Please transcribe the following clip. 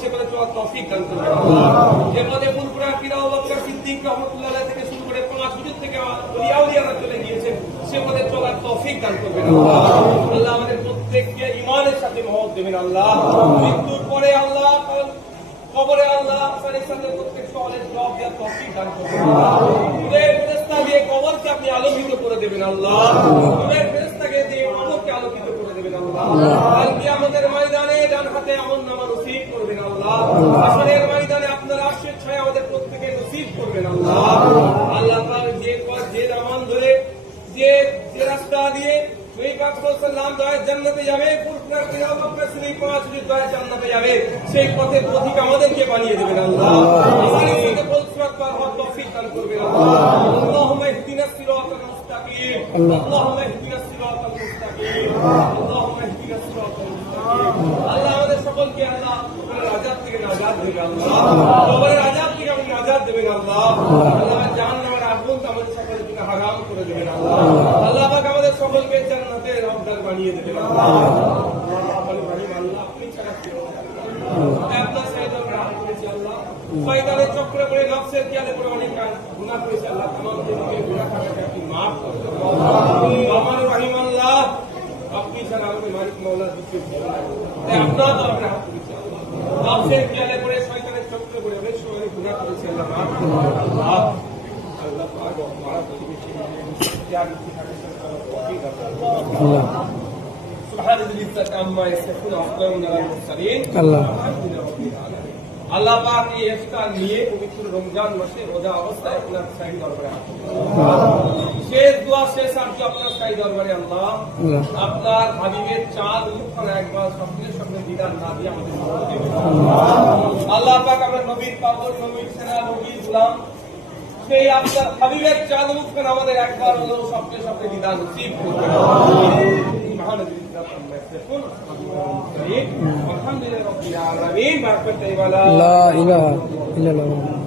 সে পথে চলার তৌফিক দান করবেন। যে পথে ফুলপুরা পীর আবু বকর সিদ্দিক রাহমাতুল্লাহ আলাইহি থেকে শুরু করে 5 হুজুর থেকে আউলিয়ারা চলে গিয়েছেন, সে পথে চলার তৌফিক দান করবেন আল্লাহ। আল্লাহ আমাদের প্রত্যেককে ঈমানের সাথে মওত দেবেন আল্লাহ। মৃত্যুর পরে আল্লাহ কবরে আল্লাহ আপনার সাথে প্রত্যেক সওয়ালের জবাব দেওয়ার তৌফিক দান করবেন আল্লাহ। নূরের ফেরেশতা দিয়ে কবরকে আপনি আলোকিত করে দেবেন আল্লাহ। নূরের ফেরেশতাকে দিয়ে কবরকে আলোকিত করে দেবেন আল্লাহ। কাল কিয়ামতের ময়দানে ডান হাতে আমলনামা নসিব করবেন আল্লাহ। হাসরের ময়দানে আপনার আরশের ছায়া আমাদের প্রত্যেককে নসিব করবেন আল্লাহ। আল্লাহ তাআলা যে নামান ধরে যে রাস্তা দিয়ে নবী পাক সাল্লাল্লাহু আলাইহি ওয়াসাল্লাম দয়া জান্নাতে যাবে, ফুরফুরার পীর আবু বকর সিদ্দিক 5 হুজুর দয়া জান্নাতে যাবে, সেই পথের পথিক আমাদেরকে বানিয়ে দেবেন আল্লাহ। আমাদের সাথে ফুরফুরাত পার হওয়ার তৌফিক দান করবেন আল্লাহ। আল্লাহুম্মা ইহদিনাস সিরাতাল মুস্তাকিম, আল্লাহুম্মা ইহদিনাস সিরাতাল মুস্তাকিম, আল্লাহুম্মা ইহদিনাস সিরাতাল মুস্তাকিম। আল্লাহ আমাদের সকলকে আল্লাহ কবরের আযাব থেকে নাজাত দেবেন আল্লাহ। কবরের আযাব থেকে আপনি নাজাত দেবেন আল্লাহ। আল্লাহ জাহান্নামের আগুন আমাদের সকলের জন্য হারাম করে দেবেন আল্লাহ। আল্লাহ পাক আমাদের সকলকে জান্নাতের হকদার বানিয়ে দেবেন আল্লাহ। আল্লাহ আপনি ছাড়া কেউ নেই। আপনার সাইয়েদর রাহম করেছি আল্লাহ। শয়তানের চক্রে পড়ে নফসের খেয়ালে পড়ে অনেক গুনাহ করেছি আল্লাহ। तमाम জিনকে গুনাহ খাতাকে আপনি maaf করে দেন আল্লাহ। রহমান রহিম আল্লাহ আপনি ছাড়া আমাদের মালিক মাওলা দ্বিতীয় কেউ নাই। তাই আপনার দরবারে হাত তুলেছি আল্লাহ। নফসের খেয়ালে পড়ে শয়তানের চক্রে পড়ে অনেক সময় গুনাহ করেছি আল্লাহ, maaf করে দেন আল্লাহ। আল্লাহ পাক আমার প্রতিবেশী ত্যাগী থাকে আল্লাহ। সুবহান আল্লাহি আম্মা ইয়াসিফুন ওয়া সালামুন আলাল মুরসালিন আলহামদুলিল্লাহি রাব্বিল আলামিন। আল্লাহ পাক এই ইফতার নিয়ে পবিত্র রমজান মাসে রোজা অবস্থায় আপনার শাহী দরবারে আসেন। শেষ দোয়া শেষ আরজু আপনার শাহী দরবারে আল্লাহ আপনার হাবিবের চাঁদ মুখখানা একবার স্বপ্নের স্বপ্নে দিদার না দিয়ে আমাদের দেবেন আল্লাহ পাক। আমরা নবীর পাগল, নবীর সেনা, নবীর গোলাম, সেই আপনার হাবিবের চাঁদ মুখখানা আমাদের একবার হলো স্বপ্নে স্বপ্নে দিদার নসিব করবেন। الحمد لله رب العالمين. لا إله إلا الله.